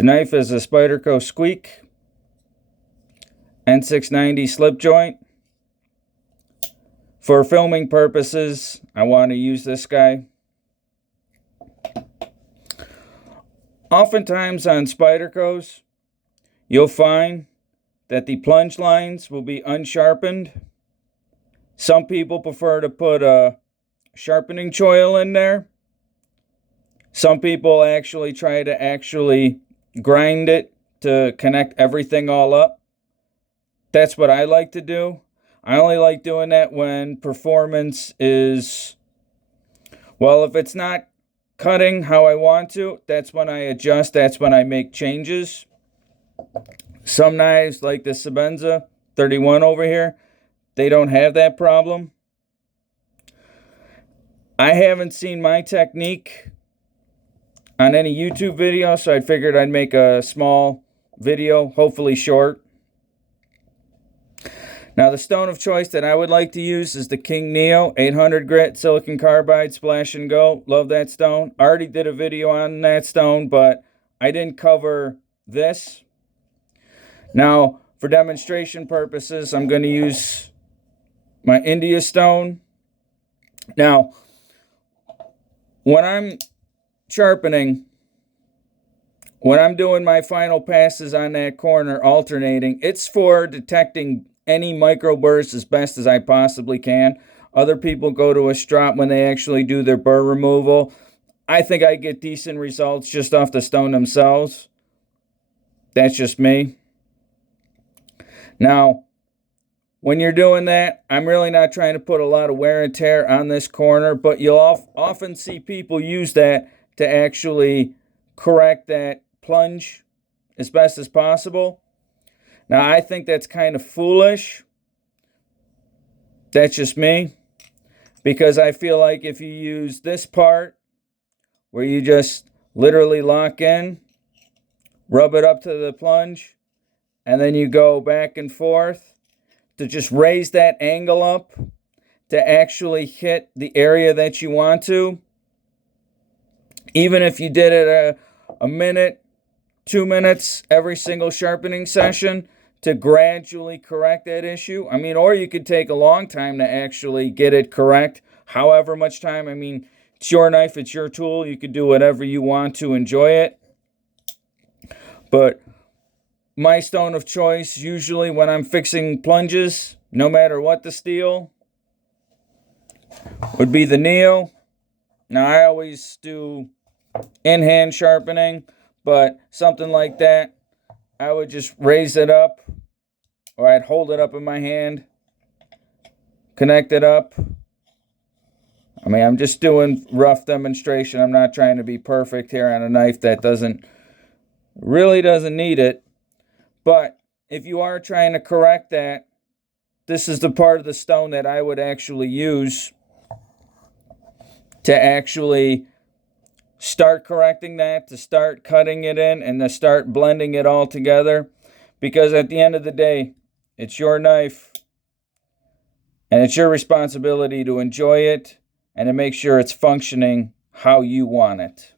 The knife is a Spyderco Squeak N690 slip joint. For filming purposes, I want to use this guy. Oftentimes on Spydercos, you'll find that the plunge lines will be unsharpened. Some people prefer to put a sharpening choil in there. Some people actually try to grind it to connect everything all up. That's what I like to do. I only like doing that when performance is, well, if it's not cutting how I want to, that's when I adjust, that's when I make changes. Some knives, like the Sebenza 31 over here, they don't have that problem. I haven't seen my technique on any YouTube video, so I figured I'd make a small video, hopefully short. Now, the stone of choice that I would like to use is the King Neo 800 grit silicon carbide splash and go. Love that stone. I already did a video on that stone, but I didn't cover this. Now, for demonstration purposes, I'm going to use my India stone. Now, when I'm sharpening, when I'm doing my final passes on that corner, alternating, it's for detecting any microbursts as best as I possibly can. Other people go to a strop when they actually do their burr removal. I think I get decent results just off the stone themselves. That's just me. Now, when you're doing that, I'm really not trying to put a lot of wear and tear on this corner, but you'll often see people use that to actually correct that plunge as best as possible. Now, I think that's kind of foolish. That's just me. Because I feel like if you use this part, where you just literally lock in, rub it up to the plunge, and then you go back and forth to just raise that angle up to actually hit the area that you want to. Even if you did it a minute, 2 minutes every single sharpening session to gradually correct that issue. I mean, or you could take a long time to actually get it correct. However much time, I mean, it's your knife, it's your tool. You could do whatever you want to enjoy it. But my stone of choice, usually when I'm fixing plunges, no matter what the steel, would be the Neo. Now, I always do in-hand sharpening, but something like that, I would just raise it up, or I'd hold it up in my hand, connect it up. I mean, I'm just doing rough demonstration. I'm not trying to be perfect here on a knife that really doesn't need it. But if you are trying to correct that, this is the part of the stone that I would actually use to actually start correcting that, to start cutting it in, and to start blending it all together. Because at the end of the day, it's your knife, and it's your responsibility to enjoy it and to make sure it's functioning how you want it.